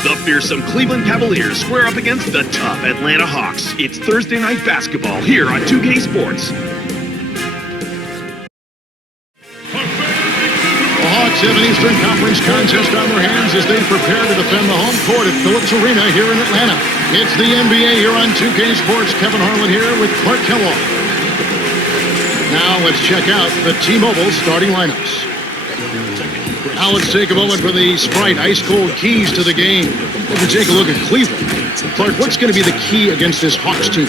The fearsome Cleveland Cavaliers square up against the tough Atlanta Hawks. It's Thursday night basketball here on 2K Sports. The Hawks have an Eastern Conference contest on their hands as they prepare to defend the home court at Phillips Arena here in Atlanta. It's the NBA here on 2K Sports. Kevin Harlan here with Clark Kellogg. Now let's check out the T-Mobile starting lineups. Now let's take a moment for the Sprite ice-cold keys to the game. We'll take a look at Cleveland. Clark, what's going to be the key against this Hawks team?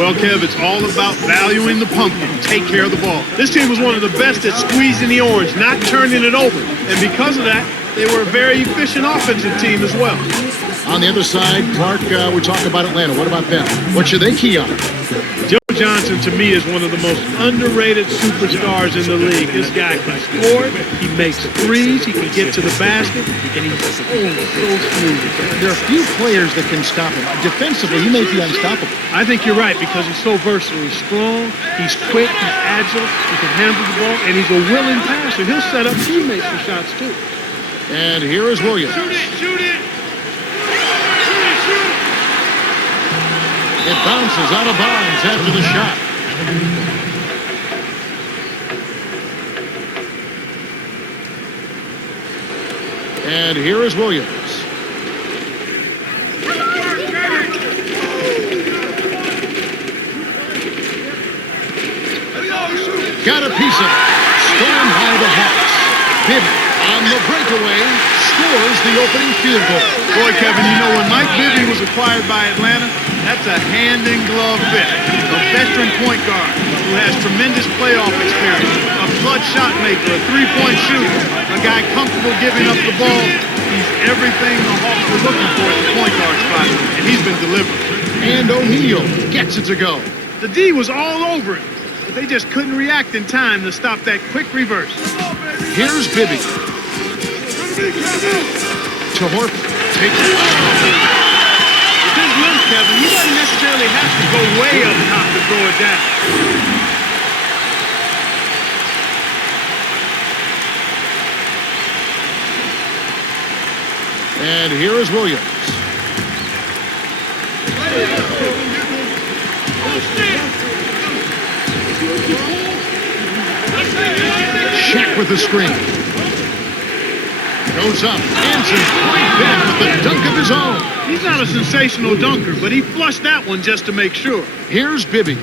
Well, Kev, it's all about valuing the pumpkin. Take care of the ball. This team was one of the best at squeezing the orange, not turning it over. And because of that, they were a very efficient offensive team as well. On the other side, Clark, we talked about Atlanta. What about them? What should they key on? Joe Johnson, to me, is one of the most underrated superstars in the league. This guy can score, he makes threes, he can get to the basket, and he's so smooth. There are few players that can stop him. Defensively, he may be unstoppable. I think you're right because he's so versatile. He's strong, he's quick, he's agile, he can handle the ball, and he's a willing passer. He'll set up teammates for shots, too. And here is Williams. Shoot it, shoot it! It bounces out of bounds after the shot. And here is Williams. Got a piece of it. Stolen by the Hawks. Bibby on the breakaway scores the opening field goal. Boy, Kevin, you know when Mike Bibby was acquired by Atlanta, that's a hand-in-glove fit. A veteran point guard who has tremendous playoff experience, a clutch shot maker, a three-point shooter, a guy comfortable giving up the ball. He's everything the Hawks were looking for at the point guard spot, and he's been delivering. And O'Neal gets it to go. The D was all over him, but they just couldn't react in time to stop that quick reverse. Here's Bibby. To Horford. Takes it. With his length, Kevin, he doesn't necessarily have to go way up top to throw it down. And here is Williams. Shaq with the screen. Goes up. Answers right back with the dunk of his own. He's not a sensational dunker, but he flushed that one just to make sure. Here's Bibby.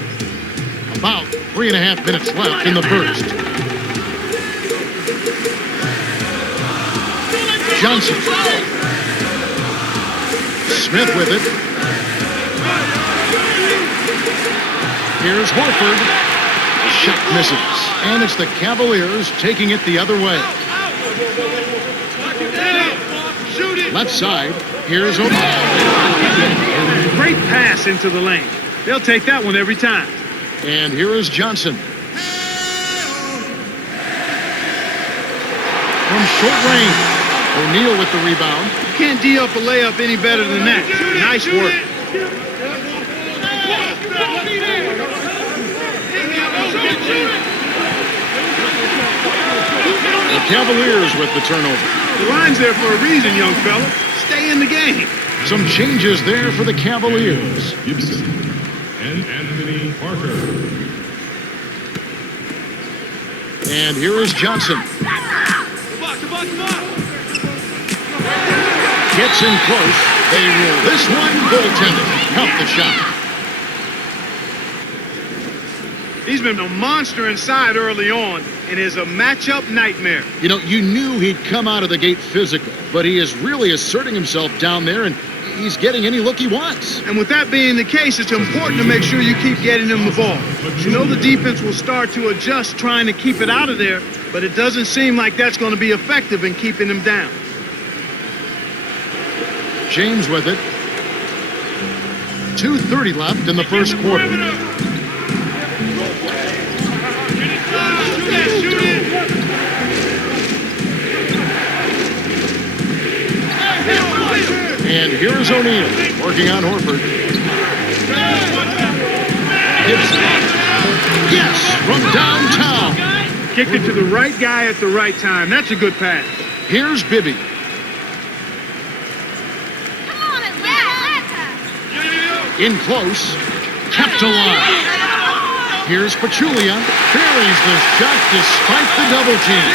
About 3.5 minutes left in the first. Johnson. Smith with it. Here's Horford. The shot misses. And it's the Cavaliers taking it the other way. Left side. Here's O'Neal. Great pass into the lane. They'll take that one every time. And here is Johnson. From short range. O'Neal with the rebound. You can't D up a layup any better than that. Nice work. The Cavaliers with the turnover. The line's there for a reason, young fella. Stay in the game. Some changes there for the Cavaliers. Gibson and Anthony Parker. And here is Johnson. Gets in close. They rule this one goaltending. Help the shot. He's been a monster inside early on and is a matchup nightmare. You know, you knew he'd come out of the gate physical, but he is really asserting himself down there, and he's getting any look he wants. And with that being the case, it's important to make sure you keep getting him the ball. You know the defense will start to adjust trying to keep it out of there, but it doesn't seem like that's going to be effective in keeping him down. James with it. 2:30 left in the first quarter. And here's O'Neal working on Horford. Gibson. Yes, from downtown. Kicked it to the right guy at the right time. That's a good pass. Here's Bibby. In close. Kept alive. Here's Pachulia. Buries the shot despite the double team.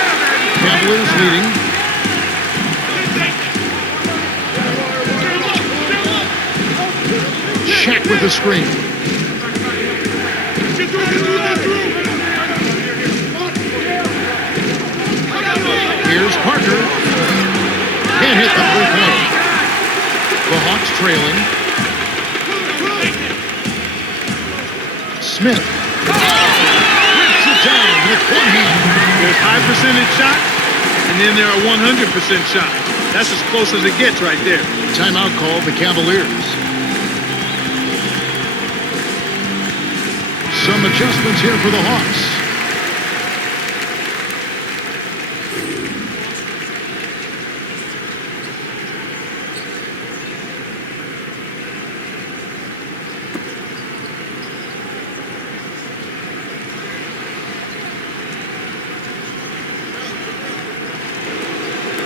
Cavaliers leading. Shaq with the screen. Here's Parker. Can't hit the three-point. The Hawks trailing. Smith. Rips it down with one hand. There's high percentage shots, and then there are 100% shots. That's as close as it gets right there. Timeout called the Cavaliers. Some adjustments here for the Hawks.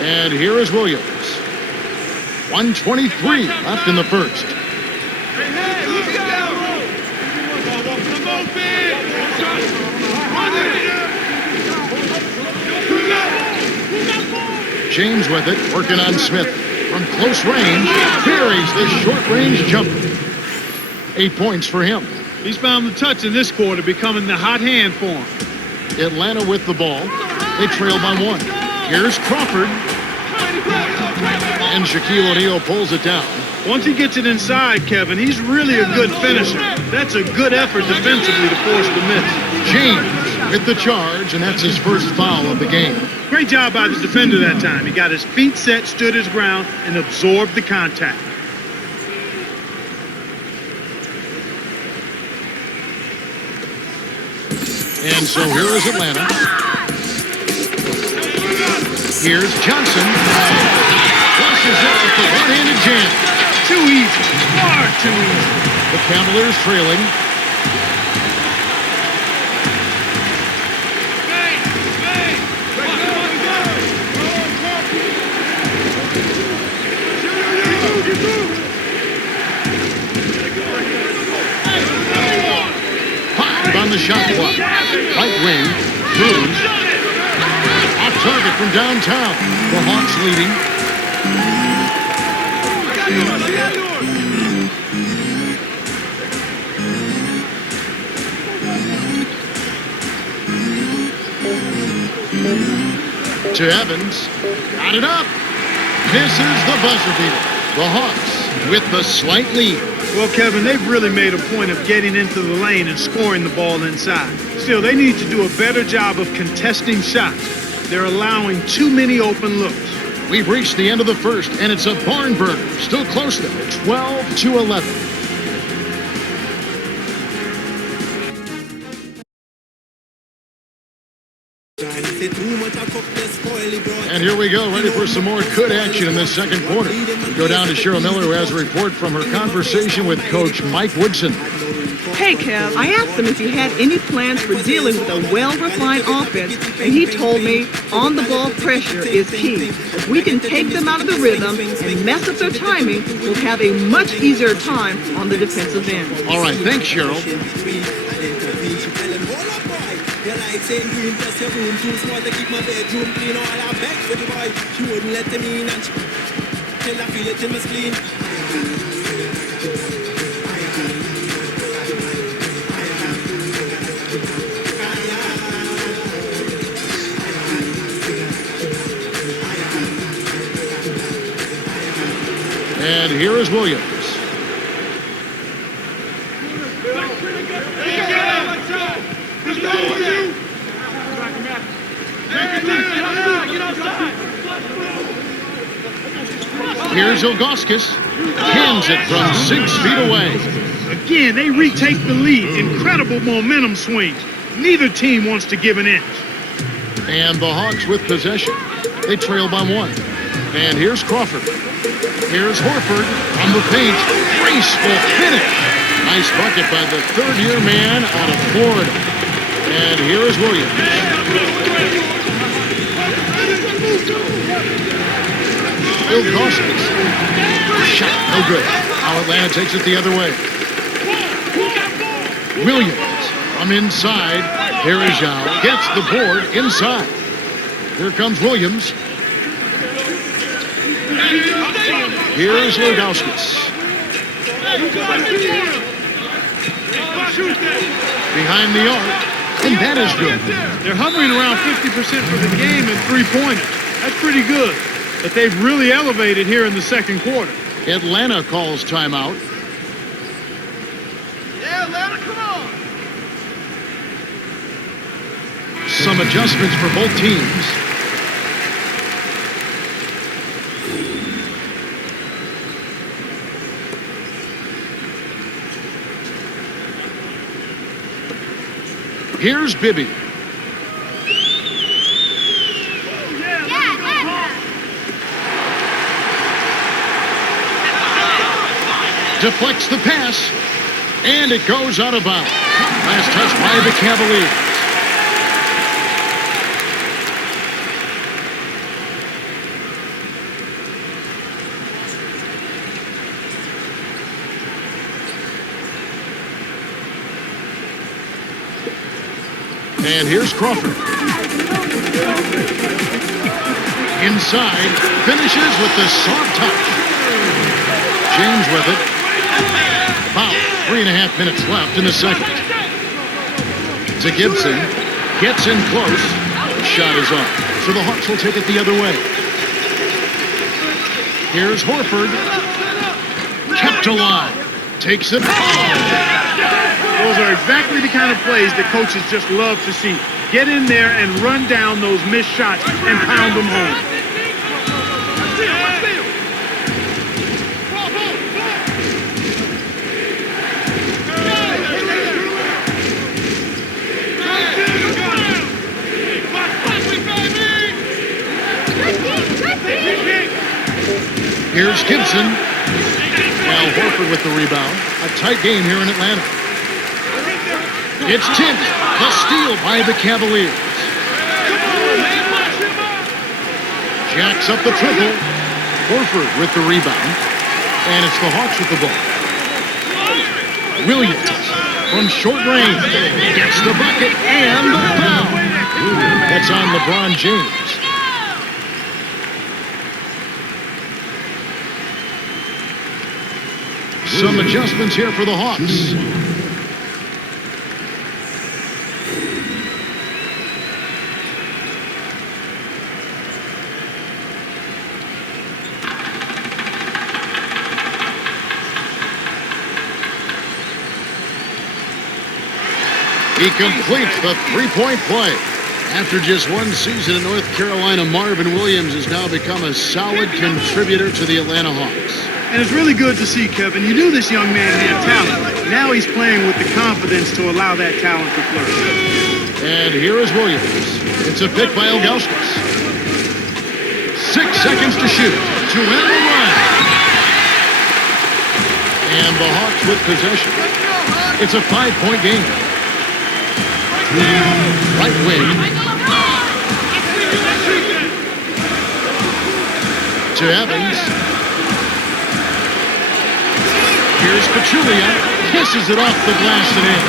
And here is Williams. 1:23 left in the first. James with it, working on Smith. From close range, buries the short-range jumper. 8 points for him. He's found the touch in this quarter, becoming the hot hand for him. Atlanta with the ball. They trail by 1. Here's Crawford. And Shaquille O'Neal pulls it down. Once he gets it inside, Kevin, he's really a good finisher. That's a good effort defensively to force the miss. James with the charge, and that's his first foul of the game. Great job by the defender that time. He got his feet set, stood his ground, and absorbed the contact. And so here is Atlanta. Here's Johnson. Flushes it with the one-handed jam. Too easy. Far too easy. The Cavaliers trailing. Five on the shot clock. Right wing. Cruz. Off target from downtown. The Hawks leading. To Evans. Got it up. Misses the buzzer beater. The Hawks with the slight lead. Well, Kevin, they've really made a point of getting into the lane and scoring the ball inside. Still, they need to do a better job of contesting shots. They're allowing too many open looks. We've reached the end of the first, and it's a barn burner. Still close though, 12-11. And here we go, ready for some more good action in this second quarter. We go down to Cheryl Miller, who has a report from her conversation with Coach Mike Woodson. Hey, Kev, I asked him if he had any plans for dealing with a well-refined offense, and he told me on-the-ball pressure is key. If we can take them out of the rhythm and mess up their timing, we'll have a much easier time on the defensive end. All right, thanks, Cheryl. Saying green plus your room too small to keep my bedroom clean. All I beg for the boy, she wouldn't let him in, and till I feel it in my spleen. And here is Williams. Here's Ilgauskas. Hands it from 6 feet away. Again, they retake the lead. Incredible momentum swings. Neither team wants to give an inch. And the Hawks with possession. They trail by 1. And here's Crawford. Here's Horford on the paint. Graceful finish. Nice bucket by the third-year man out of Florida. And here is Williams. Ilgauskas. Shot no good. Now Atlanta takes it the other way. Williams from inside. Perejao gets the board inside. Here comes Williams. Here's Lugauskis. Behind the arc. And that is good. They're hovering around 50% for the game in three-pointers. That's pretty good. But they've really elevated here in the second quarter. Atlanta calls timeout. Yeah, Atlanta, come on. Some adjustments for both teams. Here's Bibby. Deflects the pass, and it goes out of bounds. Last touch by the Cavaliers. And here's Crawford. Inside, finishes with the soft touch. James with it. About 3.5 minutes left in the second. To Gibson. Gets in close. The shot is off. So the Hawks will take it the other way. Here's Horford. Kept alive. Takes it. Those are exactly the kind of plays that coaches just love to see. Get in there and run down those missed shots and pound them home. Here's Gibson. Now Horford with the rebound. A tight game here in Atlanta. It's tipped. The steal by the Cavaliers. Jacks up the triple. Horford with the rebound. And it's the Hawks with the ball. Williams from short range. Gets the bucket and the foul. That's on LeBron James. Some adjustments here for the Hawks. He completes the three-point play. After just one season in North Carolina, Marvin Williams has now become a solid contributor to the Atlanta Hawks. And it's really good to see, Kevin. You knew this young man had talent. Now he's playing with the confidence to allow that talent to flourish. And here is Williams. It's a pick by Lugauskis. 6 seconds to shoot to end the run. And the Hawks with possession. It's a 5-point game. Right wing. To Evans. Here's Pachulia. Kisses it off the glass and in.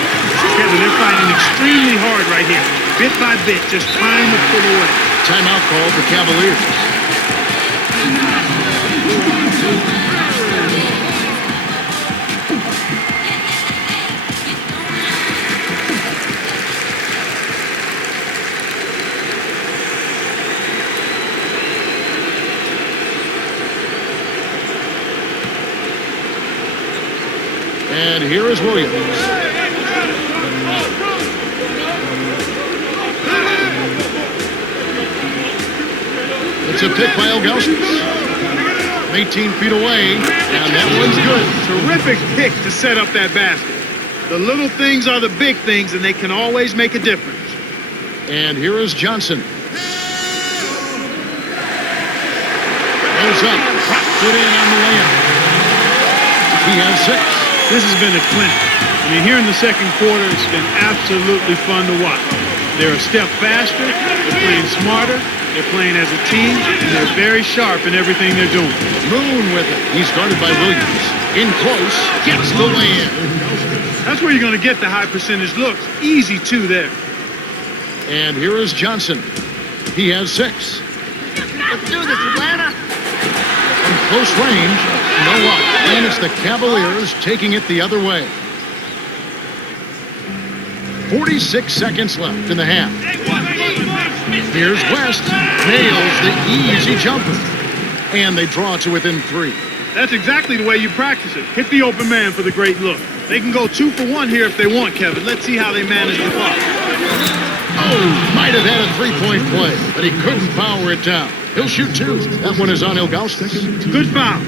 Kevin, they're fighting extremely hard right here. Bit by bit, just trying to pull away. Timeout called the Cavaliers. And here is Williams. It's a pick by Lugauskis. 18 feet away, and that one's good. Terrific pick to set up that basket. The little things are the big things, and they can always make a difference. And here is Johnson. Goes up, drops it in on the layup. He has 6. This has been a clinic. I mean, here in the second quarter, it's been absolutely fun to watch. They're a step faster, they're playing smarter, they're playing as a team, and they're very sharp in everything they're doing. Moon with it. He's guarded by Williams. In close, gets the lay-in. That's where you're going to get the high percentage looks. Easy two there. And here is Johnson. He has 6. Let's do this, Atlanta. From close range, no luck. And it's the Cavaliers taking it the other way. 46 seconds left in the half. Here's West. Nails the easy jumper. And they draw to within 3. That's exactly the way you practice it. Hit the open man for the great look. They can go 2 for 1 here if they want, Kevin. Let's see how they manage the clock. Oh, might have had a 3-point play, but he couldn't power it down. He'll shoot 2. That one is on Ilgauskas. Good foul.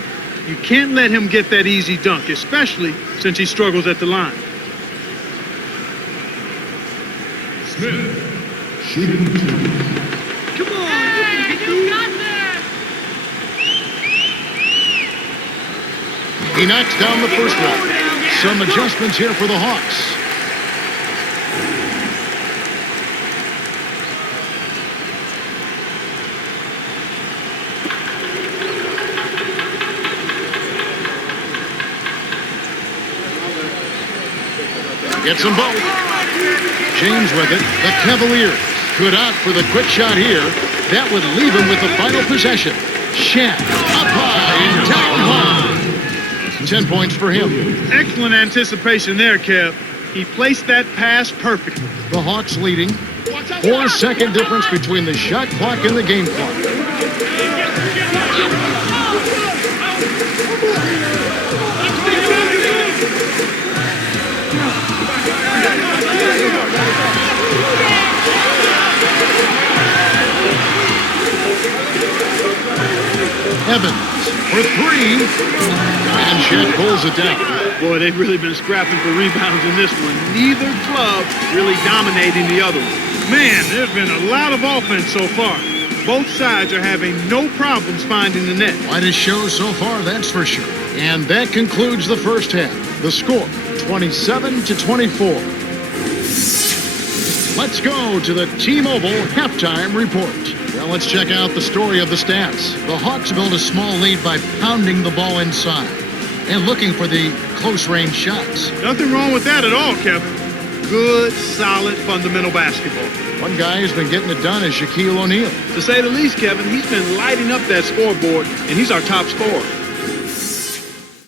You can't let him get that easy dunk, especially since he struggles at the line. Smith, shooting 2. Come on. He knocks down the first one. Some adjustments here for the Hawks. Gets them both. James with it. The Cavaliers. Good out for the quick shot here. That would leave him with the final possession. Shat up high and down hard. 10 points for him. Excellent anticipation there, Kev. He placed that pass perfectly. The Hawks leading. 4-second difference between the shot clock and the game clock. Evans for 3. And Shed pulls it down. Boy, they've really been scrapping for rebounds in this one. Neither club really dominating the other one. Man, there's been a lot of offense so far. Both sides are having no problems finding the net. Quite a show so far, that's for sure. And that concludes the first half. The score, 27-24. Let's go to the T-Mobile halftime report. Well, let's check out the story of the stats. The Hawks built a small lead by pounding the ball inside and looking for the close-range shots. Nothing wrong with that at all, Kevin. Good, solid, fundamental basketball. One guy who's been getting it done is Shaquille O'Neal. To say the least, Kevin, he's been lighting up that scoreboard, and he's our top scorer.